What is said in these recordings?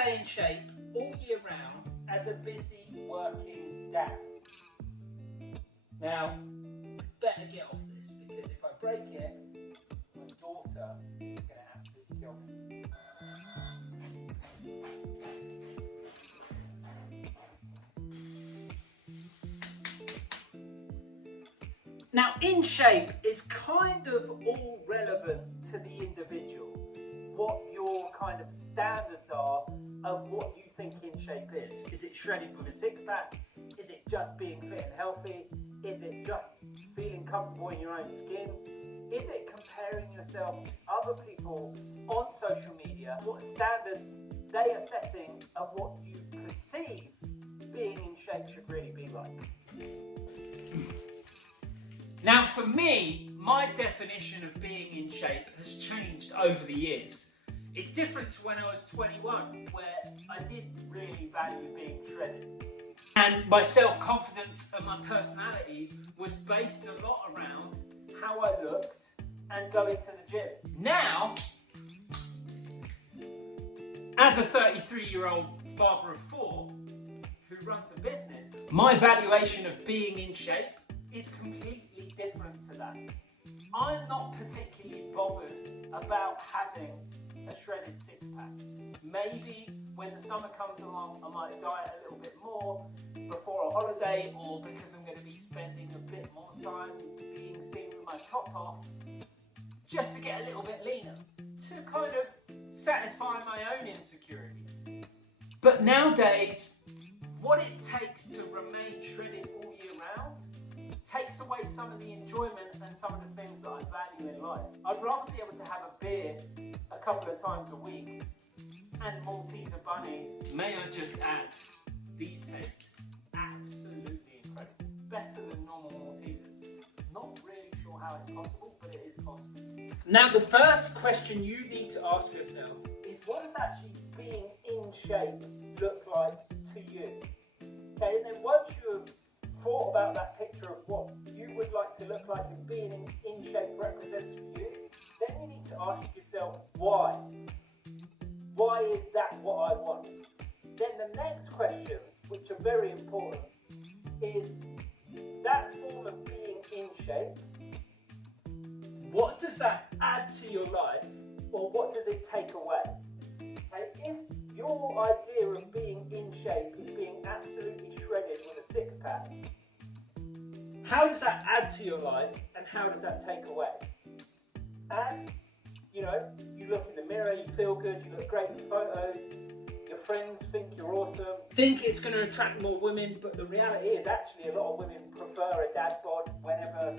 stay in shape all year round as a busy working dad? Now, better get off this, because if I break it, my daughter is going to absolutely kill me. Now, in shape is kind of all relevant to the individual. What your kind of standards are of what you think in shape is. Is it shredded with a six-pack? Is it just being fit and healthy? Is it just feeling comfortable in your own skin? Is it comparing yourself to other people on social media? What standards they are setting of what you perceive being in shape should really be like? Now, for me, my definition of being in shape has changed over the years. It's different to when I was 21, where I didn't really value being shredded. And my self-confidence and my personality was based a lot around how I looked and going to the gym. Now, as a 33-year-old father of 4 who runs a business, my valuation of being in shape is completely different to that. I'm not particularly bothered about having a shredded six-pack. Maybe when the summer comes along, I might diet a little bit more before a holiday, or because I'm going to be spending a bit more time being seen with my top off, just to get a little bit leaner, to kind of satisfy my own insecurities. But nowadays, what it takes to remain shredded all year round takes away some of the enjoyment and some of the things that I value in life. I'd rather be able to have a beer a couple of times a week and Malteser bunnies. May I just add, these taste absolutely incredible. Better than normal Maltesers. Not really sure how it's possible, but it is possible. Now, the first question you need to ask yourself is, what does actually being in shape look like to you? Okay, and then once you have thought about that picture of what you would like to look like and being in shape represents for you, then you need to ask yourself why. Why is that what I want? Then the next questions, which are very important, is that form of being in shape, what does that add to your life, or what does it take away? And if your idea of being in shape is being absolutely shredded with a six-pack, how does that add to your life, and how does that take away? And, you know, you look in the mirror, you feel good, you look great in photos, your friends think you're awesome, think it's going to attract more women, but the reality is actually a lot of women prefer a dad bod. Whenever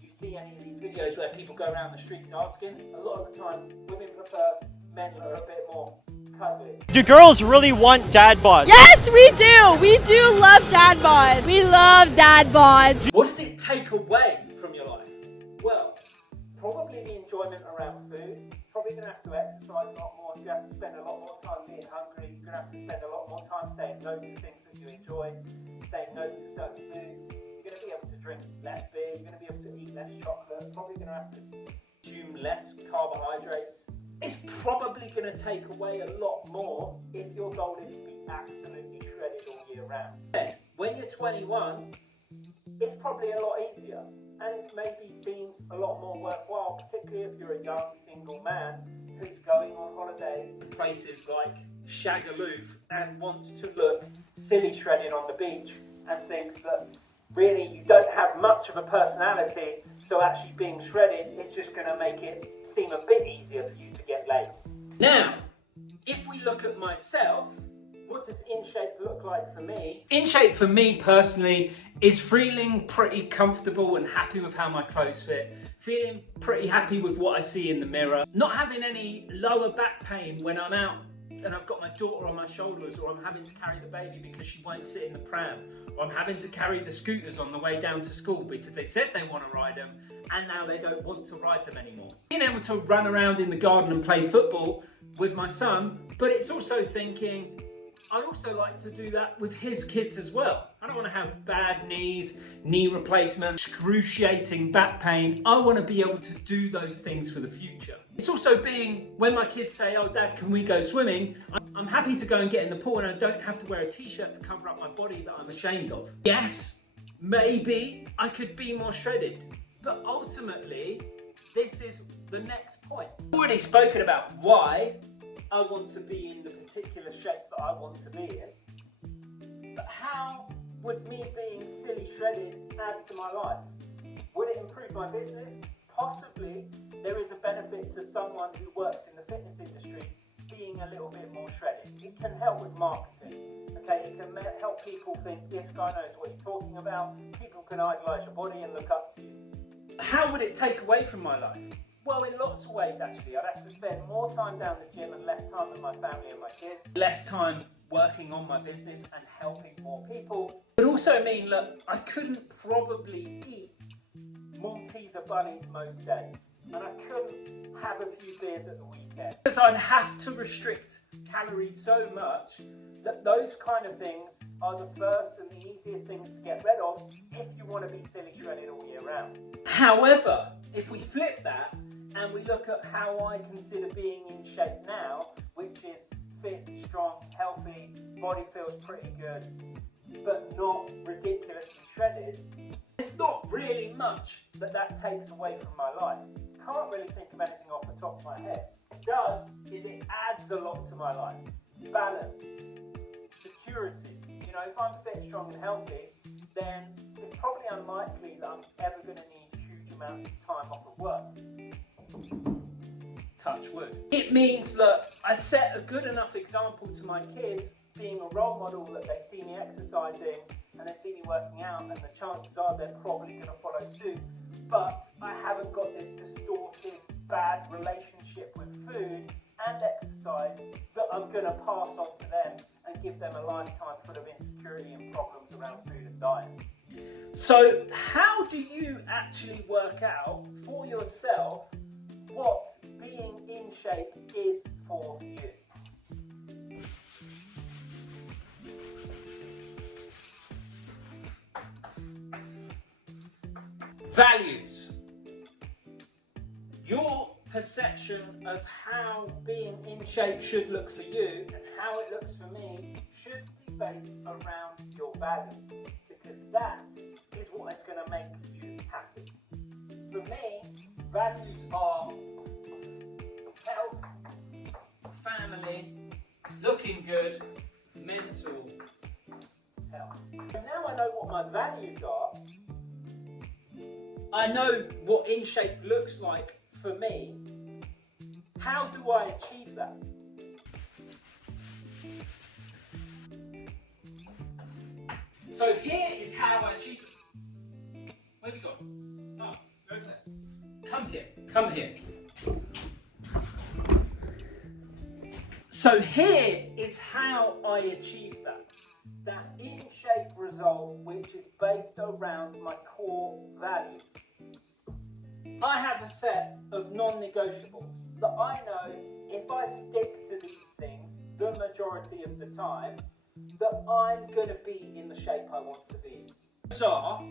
you see any of these videos where people go around the streets asking, a lot of the time women prefer men that are a bit more cuddly. Do girls really want dad bods? Yes, we do! We do love dad bods. We love dad bods. What does it take away from your life? Well, probably the enjoyment around food. Probably going to have to exercise a lot more. You're going to have to spend a lot more time being hungry. You're going to have to spend a lot more time saying no to things that you enjoy, saying no to certain foods. You're going to be able to drink less beer. You're going to be able to eat less chocolate. Probably going to have to consume less carbohydrates. It's probably going to take away a lot more if your goal is to be absolutely shredded all year round. When you're 21, it's probably a lot easier, and it maybe seems a lot more worthwhile, particularly if you're a young single man who's going on holiday to places like Shagaloof and wants to look silly shredded on the beach and thinks that really you don't have much of a personality, so actually being shredded is just going to make it seem a bit easier for you to get laid. Now, if we look at myself, what does in shape look like for me? In shape for me personally is feeling pretty comfortable and happy with how my clothes fit, feeling pretty happy with what I see in the mirror, not having any lower back pain when I'm out and I've got my daughter on my shoulders, or I'm having to carry the baby because she won't sit in the pram, or I'm having to carry the scooters on the way down to school because they said they want to ride them and now they don't want to ride them anymore. Being able to run around in the garden and play football with my son, but it's also thinking, I'd also like to do that with his kids as well. I don't want to have bad knees, knee replacement, excruciating back pain. I want to be able to do those things for the future. It's also being, when my kids say, oh Dad, can we go swimming? I'm happy to go and get in the pool and I don't have to wear a t-shirt to cover up my body that I'm ashamed of. Yes, maybe I could be more shredded, but ultimately, this is the next point. I've already spoken about why I want to be in the particular shape that I want to be in, but how would me being silly shredded add to my life? Would it improve my business? Possibly. There is a benefit to someone who works in the fitness industry being a little bit more shredded. It can help with marketing, okay? It can help people think, this guy knows what he's talking about. People can idolise your body and look up to you. How would it take away from my life? Well, in lots of ways actually. I'd have to spend more time down the gym and less time with my family and my kids. Less time working on my business and helping more people. It would also mean that I couldn't probably eat Malteser bunnies most days. And I couldn't have a few beers at the weekend. Because I'd have to restrict calories so much that those kind of things are the first and the easiest things to get rid of if you want to be silly shredded all year round. However, if we flip that and we look at how I consider being in shape now, which is fit, strong, healthy, body feels pretty good, but not ridiculously shredded, there's not really much that takes away from my life. Can't really think of anything off the top of my head. What it does is it adds a lot to my life. Balance, security. You know, if I'm fit, strong and healthy, then it's probably unlikely that I'm ever going to need huge amounts of time off of work. Touch wood. It means that I set a good enough example to my kids, being a role model, that they see me exercising and they see me working out, and the chances are they're probably going to follow suit. But I haven't got this distorted, bad relationship with food and exercise that I'm going to pass on to them and give them a lifetime full of insecurity and problems around food and diet. So how do you actually work out for yourself what being in shape is for you? Values. Your perception of how being in shape should look for you and how it looks for me should be based around your values, because that is what is going to make you happy. For me, values are health, family, looking good, mental health. And now I know what my values are, I know what in shape looks like for me. How do I achieve that? So here is how I achieve it. Where have you gone? Oh, go over there. Come here, come here. So here is how I achieve that. That in shape result, which is based around my core values. I have a set of non-negotiables that I know if I stick to these things the majority of the time, that I'm going to be in the shape I want to be in. Those are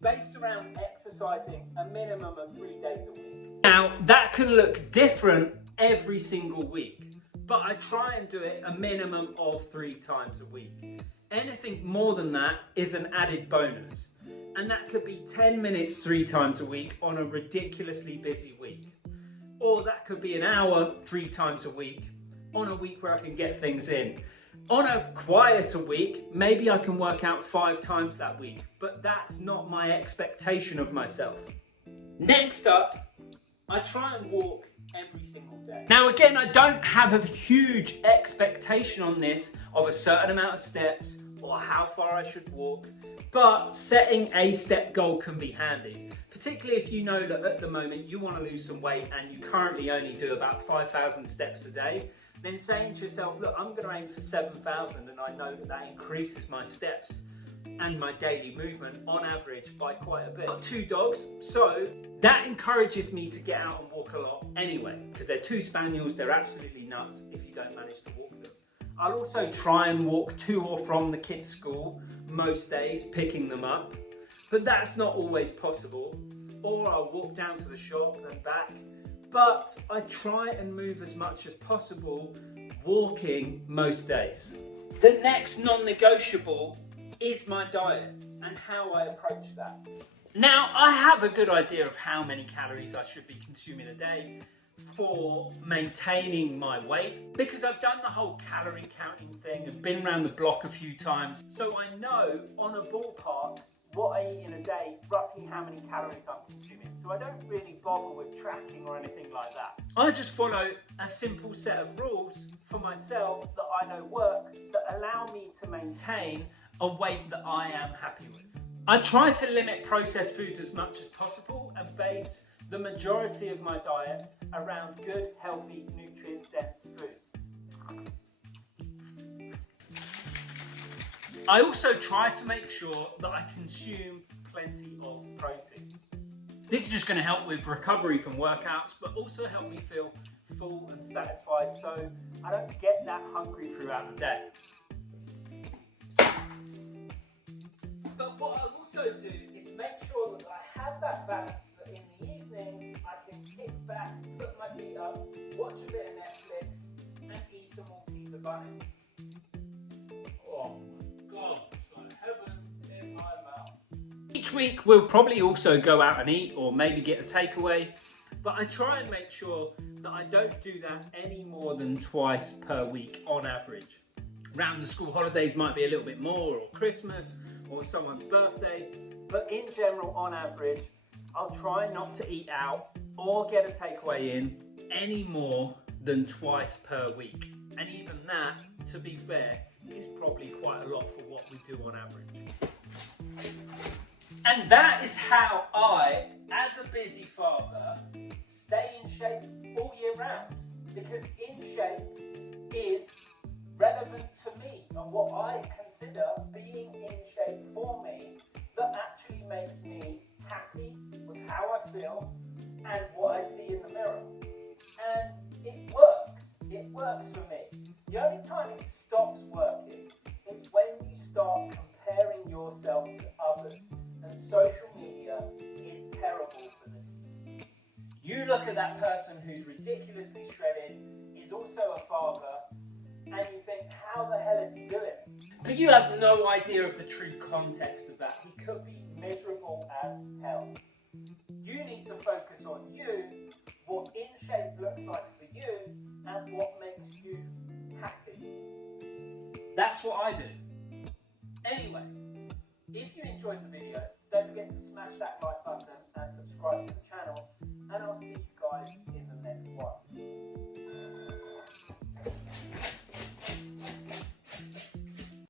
based around exercising a minimum of 3 days a week. Now, that can look different every single week, but I try and do it a minimum of 3 times a week. Anything more than that is an added bonus. And that could be 10 minutes 3 times a week on a ridiculously busy week. Or that could be an hour 3 times a week on a week where I can get things in. On a quieter week, maybe I can work out 5 times that week, but that's not my expectation of myself. Next up, I try and walk every single day. Now again, I don't have a huge expectation on this of a certain amount of steps or how far I should walk, but setting a step goal can be handy, particularly if you know that at the moment you want to lose some weight and you currently only do about 5,000 steps a day. Then saying to yourself, look, I'm going to aim for 7,000, and I know that that increases my steps and my daily movement on average by quite a bit. I've got 2 dogs, so that encourages me to get out and walk a lot anyway, because they're 2 spaniels, they're absolutely nuts if you don't manage to walk them. I'll also try and walk to or from the kids' school most days, picking them up, but that's not always possible. Or I'll walk down to the shop and back, but I try and move as much as possible walking most days. The next non-negotiable is my diet and how I approach that. Now, I have a good idea of how many calories I should be consuming a day for maintaining my weight, because I've done the whole calorie counting thing and been around the block a few times, so I know on a ballpark what I eat in a day, roughly how many calories I'm consuming. So I don't really bother with tracking or anything like that. I just follow a simple set of rules for myself that I know work, that allow me to maintain a weight that I am happy with. I try to limit processed foods as much as possible and base the majority of my diet around good, healthy, nutrient-dense foods. I also try to make sure that I consume plenty of protein. This is just going to help with recovery from workouts, but also help me feel full and satisfied so I don't get that hungry throughout the day. But what I also do is make sure that I have that balance, that in the evenings I can kick back, put my feet up, watch a bit of Netflix and eat a Malteser bunny. Oh my God, it's like heaven in my mouth. Each week we'll probably also go out and eat or maybe get a takeaway, but I try and make sure that I don't do that any more than twice per week on average. Around the school holidays might be a little bit more, or Christmas, or someone's birthday, but in general, on average, I'll try not to eat out or get a takeaway in any more than twice per week. And even that, to be fair, is probably quite a lot for what we do on average. And that is how I, as a busy father, stay in shape all year round. Because in shape is relevant to me and what I consider being in shape for me, that actually makes me happy with how I feel and what I see in the mirror. And it works. It works for me. The only time it stops working is when you start comparing yourself to others, and social media is terrible for this. You look at that person who's ridiculously shredded, is also a father, and you think, how the hell is he doing? But you have no idea of the true context of that. He could be miserable as hell. You need to focus on you, what in shape looks like for you, and what makes you happy. That's what I do. Anyway, if you enjoyed the video, don't forget to smash that like button and subscribe to the channel, and I'll see you guys in